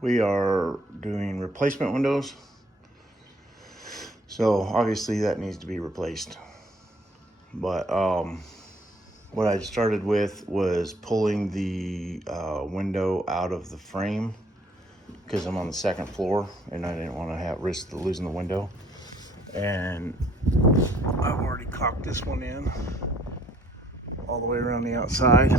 We are doing replacement windows. So obviously that needs to be replaced. But what I started with was pulling the window out of the frame because I'm on the second floor and I didn't want to have risk of losing the window. And I've already caulked this one in all the way around the outside.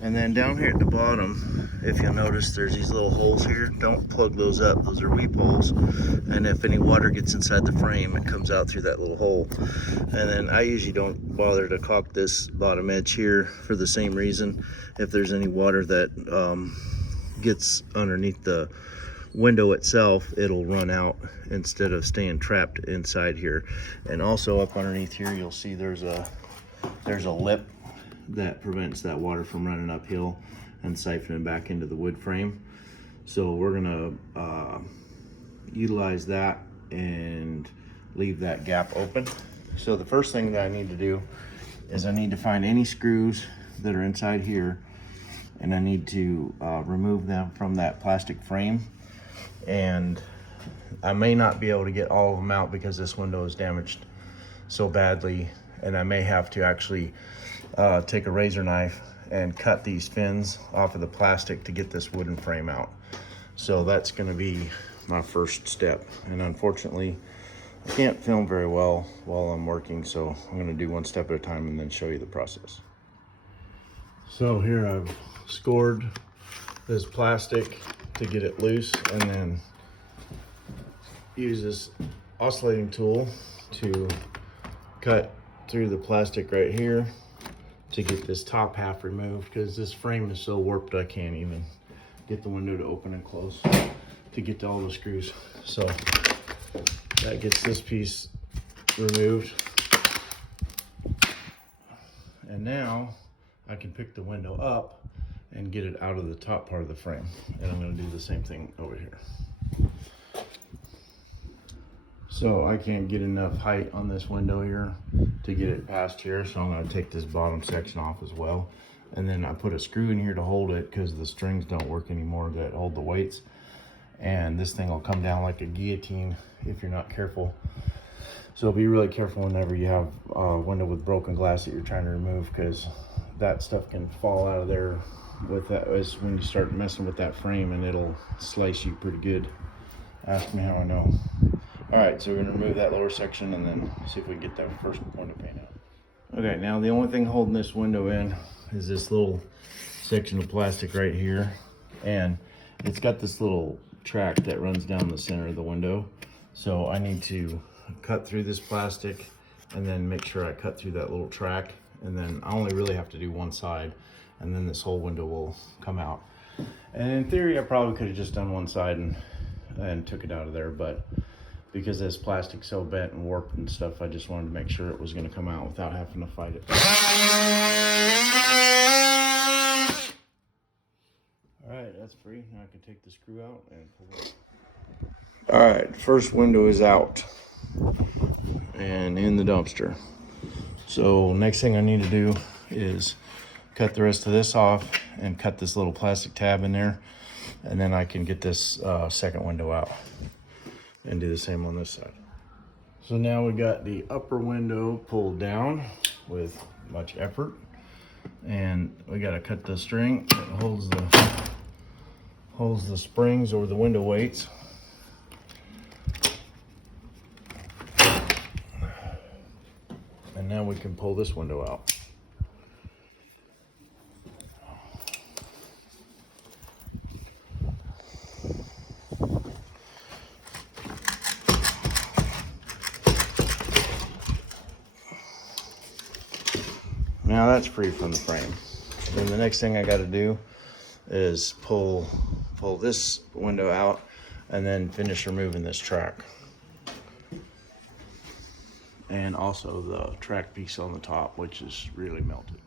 And then down here at the bottom, if you'll notice, there's these little holes here. Don't plug those up, those are weep holes. And if any water gets inside the frame, it comes out through that little hole. And then I usually don't bother to caulk this bottom edge here for the same reason. If there's any water that gets underneath the window itself, it'll run out instead of staying trapped inside here. And also up underneath here, you'll see there's a lip that prevents that water from running uphill and siphoning back into the wood frame. So we're gonna utilize that and leave that gap open. So the first thing that I need to do is I need to find any screws that are inside here, and I need to remove them from that plastic frame. And I may not be able to get all of them out because this window is damaged so badly, and I may have to actually take a razor knife and cut these fins off of the plastic to get this wooden frame out. So that's going to be my first step. And unfortunately, I can't film very well while I'm working, so I'm going to do one step at a time and then show you the process. So here I've scored this plastic to get it loose, and then use this oscillating tool to cut through the plastic right here to get this top half removed, because this frame is so warped I can't even get the window to open and close to get to all the screws. So that gets this piece removed, and now I can pick the window up and get it out of the top part of the frame. And I'm going to do the same thing over here. So I can't get enough height on this window here to get it past here, so I'm going to take this bottom section off as well. And then I put a screw in here to hold it because the strings don't work anymore that hold the weights. And this thing will come down like a guillotine if you're not careful. So be really careful whenever you have a window with broken glass that you're trying to remove, because that stuff can fall out of there with that is when you start messing with that frame, and it'll slice you pretty good. Ask me how I know. All right, so we're gonna remove that lower section and then see if we can get that first window pane out. Okay, now the only thing holding this window in is this little section of plastic right here. And it's got this little track that runs down the center of the window. So I need to cut through this plastic and then make sure I cut through that little track. And then I only really have to do one side, and then this whole window will come out. And in theory, I probably could have just done one side and took it out of there, but because this plastic's so bent and warped and stuff, I just wanted to make sure it was going to come out without having to fight it. All right, that's free. Now I can take the screw out and pull it. All right, first window is out and in the dumpster. So next thing I need to do is cut the rest of this off and cut this little plastic tab in there, and then I can get this second window out and do the same on this side. So now we got the upper window pulled down with much effort, and we got to cut the string that holds the springs or the window weights. And now we can pull this window out. Now that's free from the frame. Then the next thing I got to do is pull this window out and then finish removing this track. And also the track piece on the top, which is really melted.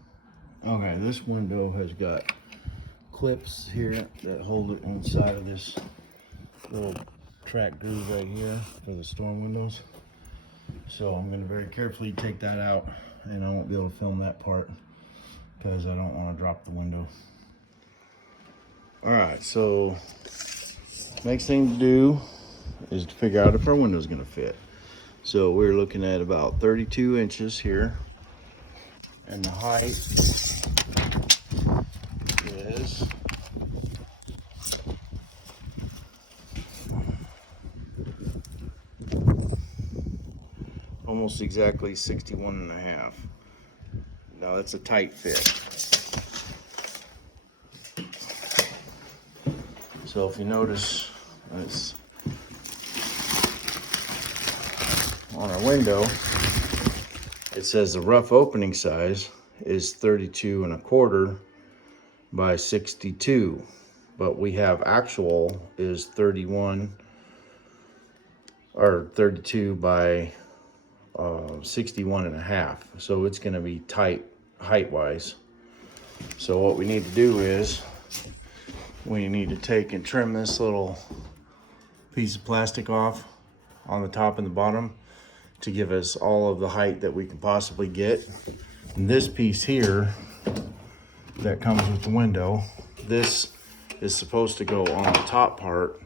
Okay, this window has got clips here that hold it inside of this little track groove right here for the storm windows. So I'm going to very carefully take that out, and I won't be able to film that part because I don't want to drop the window. All right, so Next thing to do is to figure out if our window's gonna fit. So we're looking at about 32 inches here. And the height is almost exactly 61 and a half. Now that's a tight fit. So if you notice, it's on our window, it says the rough opening size is 32 and a quarter by 62, but we have actual is 31 or 32 by 61 and a half. So it's going to be tight height wise. So what we need to do is we need to take and trim this little piece of plastic off on the top and the bottom to give us all of the height that we can possibly get. And this piece here that comes with the window, this is supposed to go on the top part,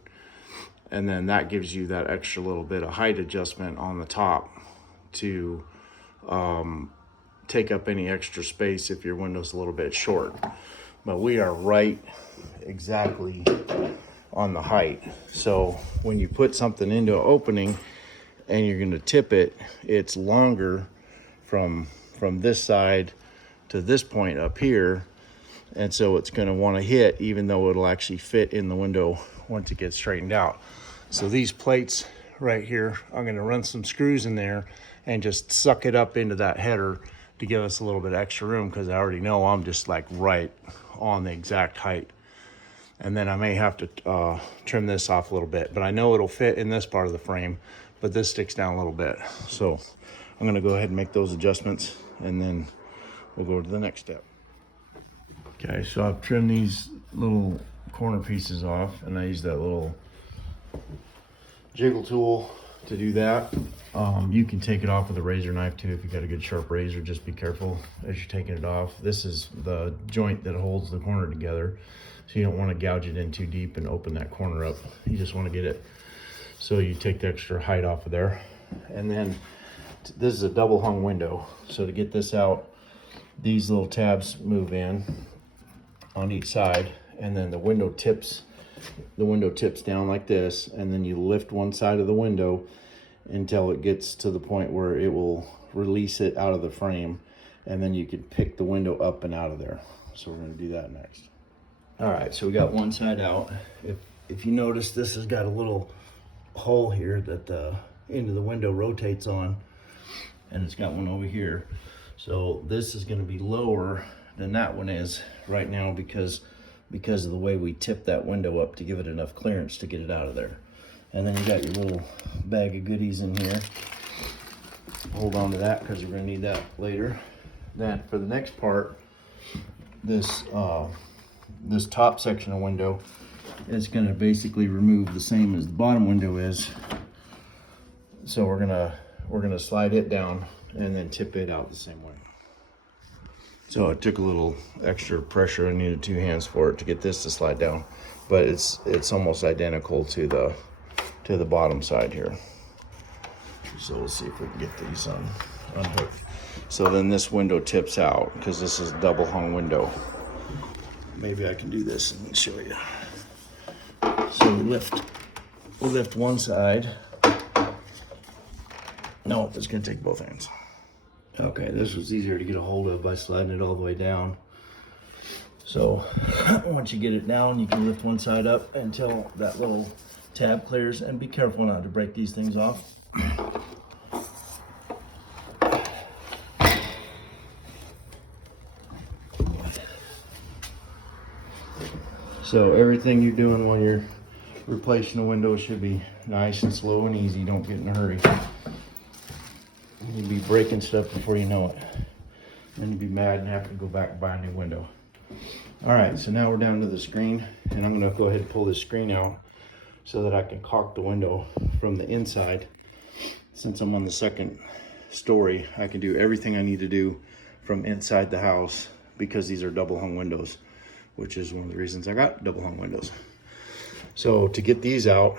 and then that gives you that extra little bit of height adjustment on the top to take up any extra space if your window's a little bit short. But we are right exactly on the height. So when you put something into an opening and you're going to tip it, it's longer from this side to this point up here, and so it's going to want to hit even though it'll actually fit in the window once it gets straightened out. So these plates right here, I'm going to run some screws in there and just suck it up into that header to give us a little bit extra room, because I already know I'm just like right on the exact height. And then I may have to trim this off a little bit, but I know it'll fit in this part of the frame, but this sticks down a little bit. So I'm gonna go ahead and make those adjustments, and then we'll go to the next step. Okay, so I've trimmed these little corner pieces off, and I use that little jiggle tool to do that. You can take it off with a razor knife too if you got a good sharp razor. Just be careful as you're taking it off. This is the joint that holds the corner together, so you don't want to gouge it in too deep and open that corner up. You just want to get it so you take the extra height off of there. And then this is a double hung window, so to get this out, these little tabs move in on each side, and then the window tips down like this, and then you lift one side of the window until it gets to the point where it will release it out of the frame, and then you can pick the window up and out of there. So we're going to do that next. All right, so we got one side out. If you notice, this has got a little hole here that the end of the window rotates on, and it's got one over here. So this is going to be lower than that one is right now because of the way we tip that window up to give it enough clearance to get it out of there. And then you got your little bag of goodies in here. Hold on to that because we're going to need that later. Then for the next part, this top section of window is going to basically remove the same as the bottom window is. So we're gonna slide it down and then tip it out the same way. So it took a little extra pressure. I needed two hands for it to get this to slide down, but it's almost identical to the bottom side here. So let's see if we can get these unhooked. So then this window tips out because this is a double hung window. Maybe I can do this and show you. So we'll lift one side. No, it's gonna take both hands. Okay, this was easier to get a hold of by sliding it all the way down. So once you get it down, you can lift one side up until that little tab clears, and be careful not to break these things off. So everything you're doing when you're replacing a window should be nice and slow and easy. Don't get in a hurry. You'll be breaking stuff before you know it. Then you'll be mad and have to go back and buy a new window. All right, so now we're down to the screen, and I'm gonna go ahead and pull this screen out so that I can caulk the window from the inside. Since I'm on the second story, I can do everything I need to do from inside the house because these are double hung windows, which is one of the reasons I got double hung windows. So to get these out,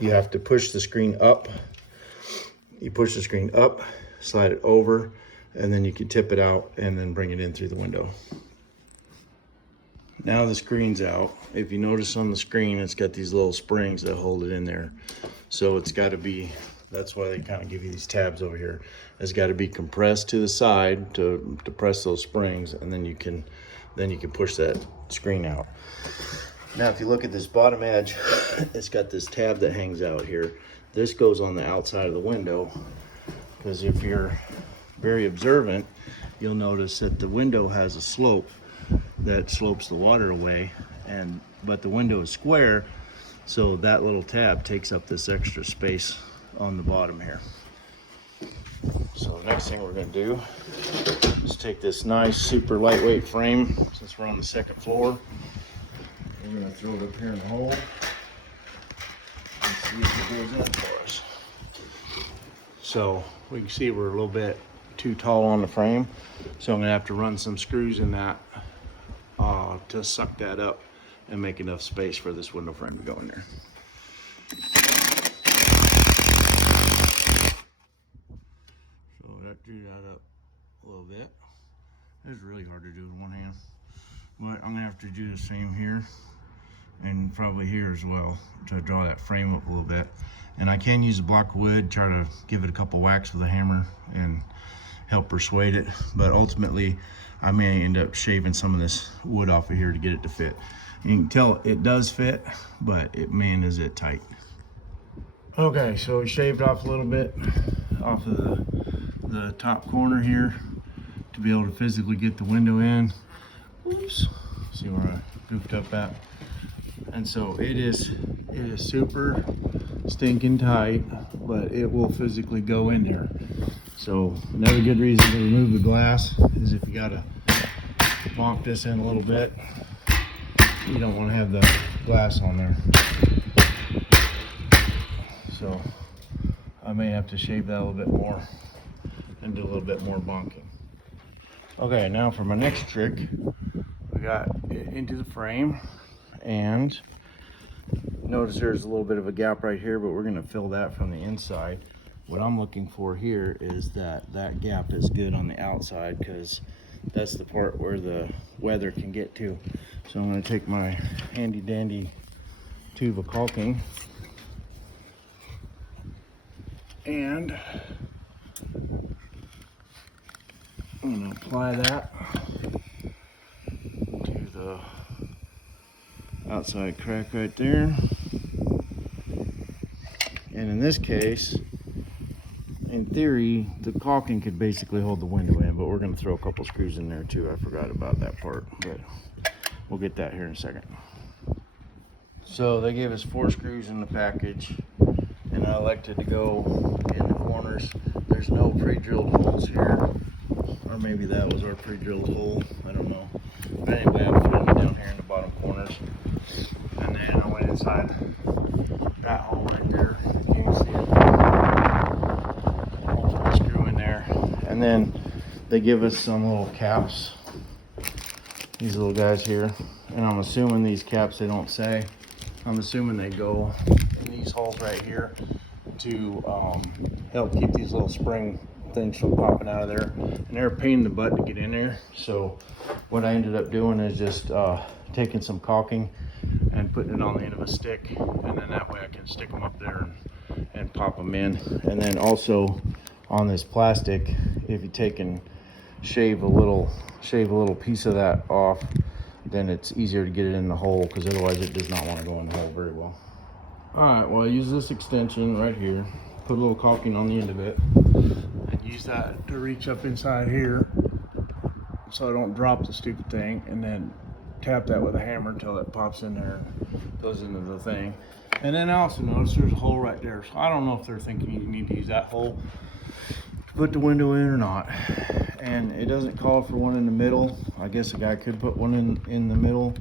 you have to push the screen up. You push the screen up, slide it over, and then you can tip it out and then bring it in through the window. Now the screen's out. If you notice on the screen, it's got these little springs that hold it in there. So it's got to be, that's why they kind of give you these tabs over here. It's got to be compressed to the side to press those springs, and then you can push that screen out. Now, if you look at this bottom edge, it's got this tab that hangs out here. This goes on the outside of the window, because if you're very observant, you'll notice that the window has a slope that slopes the water away, but the window is square, so that little tab takes up this extra space on the bottom here. So the next thing we're going to do is take this nice super lightweight frame, since we're on the second floor. We're going to throw it up here in the hole and see if it goes in for us. So we can see we're a little bit too tall on the frame, so I'm going to have to run some screws in that to suck that up and make enough space for this window frame to go in there. So that drew that up a little bit. It's really hard to do with one hand, but I'm gonna have to do the same here and probably here as well to draw that frame up a little bit. And I can use a block of wood, try to give it a couple whacks with a hammer and help persuade it, but ultimately I may end up shaving some of this wood off of here to get it to fit. You can tell it does fit, but man, is it tight. Okay, so we shaved off a little bit off of the top corner here to be able to physically get the window in. Oops, see where I goofed up at. And so it is super stinking tight, but it will physically go in there. So another good reason to remove the glass is if you gotta bonk this in a little bit, you don't want to have the glass on there. So I may have to shave that a little bit more and do a little bit more bonking. Okay, now for my next trick, we got it into the frame, and notice there's a little bit of a gap right here, but we're going to fill that from the inside. What I'm looking for here is that gap is good on the outside, because that's the part where the weather can get to. So I'm going to take my handy dandy tube of caulking and I'm going to apply that to the outside crack right there. And in this case, in theory, the caulking could basically hold the window in, but we're going to throw a couple screws in there too. I forgot about that part, but we'll get that here in a second. So they gave us 4 screws in the package, and I elected to go in the corners. There's no pre-drilled holes here, or maybe that was our pre-drilled hole, I don't know. But anyway, I'm putting it down here in the bottom corners, and then I went inside that hole right there. You can see it. I'll screw in there, and then they give us some little caps, these little guys here, and I'm assuming these caps, they don't say, I'm assuming they go in these holes right here to help keep these little spring things from popping out of there. And they're a pain in the butt to get in there. So what I ended up doing is just taking some caulking and putting it on the end of a stick, and then that way I can stick them up there and pop them in. And then also on this plastic, if you take and shave a little piece of that off, then it's easier to get it in the hole, because otherwise it does not want to go in the hole very well. Alright, well I use this extension right here, put a little caulking on the end of it, and use that to reach up inside here so I don't drop the stupid thing, and then tap that with a hammer until it pops in there and goes into the thing. And then I also notice there's a hole right there, so I don't know if they're thinking you need to use that hole to put the window in or not. And it doesn't call for one in the middle. I guess a guy could put one in the middle,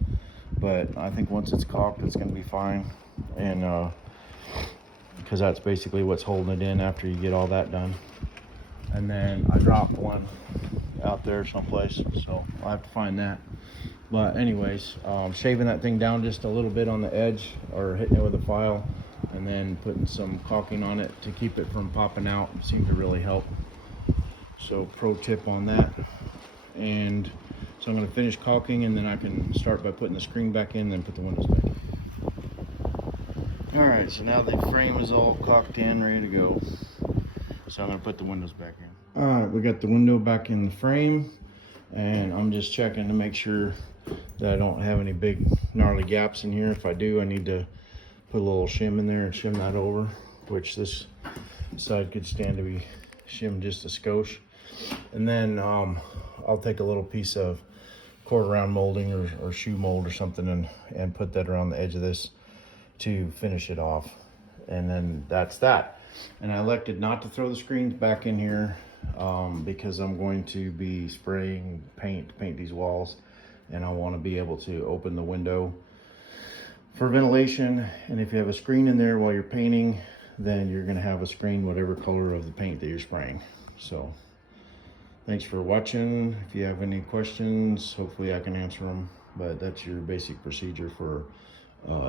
but I think once it's caulked, it's going to be fine. And because that's basically what's holding it in after you get all that done. And then I dropped one out there someplace, so I'll have to find that. But anyways, shaving that thing down just a little bit on the edge, or hitting it with a file, and then putting some caulking on it to keep it from popping out seemed to really help. So pro tip on that. And so I'm going to finish caulking, and then I can start by putting the screen back in, then put the windows back in. All right, so now the frame is all caulked in, ready to go. So I'm going to put the windows back in. All right, we got the window back in the frame, and I'm just checking to make sure that I don't have any big gnarly gaps in here. If I do, I need to put a little shim in there and shim that over, which this side could stand to be shimmed just a skosh. And then I'll take a little piece of quarter round molding or shoe mold or something and put that around the edge of this to finish it off. And then that's that. And I elected not to throw the screens back in here because I'm going to be spraying paint to paint these walls, and I want to be able to open the window for ventilation. And if you have a screen in there while you're painting, then you're going to have a screen whatever color of the paint that you're spraying. So thanks for watching. If you have any questions, hopefully I can answer them, but that's your basic procedure for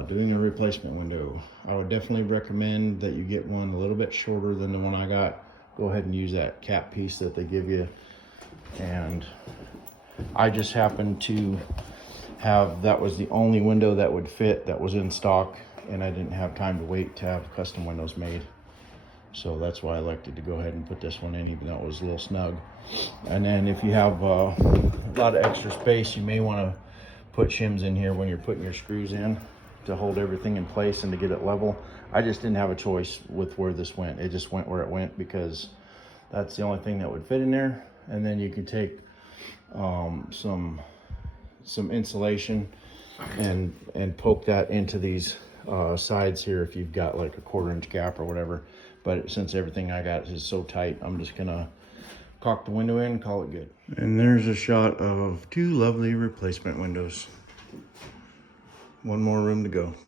doing a replacement window. I would definitely recommend that you get one a little bit shorter than the one I got. Go ahead and use that cap piece that they give you. And I just happened to have, that was the only window that would fit that was in stock, and I didn't have time to wait to have custom windows made. So that's why I elected to go ahead and put this one in, even though it was a little snug. And then if you have a lot of extra space, you may want to put shims in here when you're putting your screws in to hold everything in place and to get it level. I just didn't have a choice with where this went. It just went where it went because that's the only thing that would fit in there. And then you can take some insulation and poke that into these sides here if you've got like a 1/4 inch gap or whatever. But since everything I got is so tight, I'm just gonna caulk the window in and call it good. And there's a shot of 2 lovely replacement windows. One more room to go.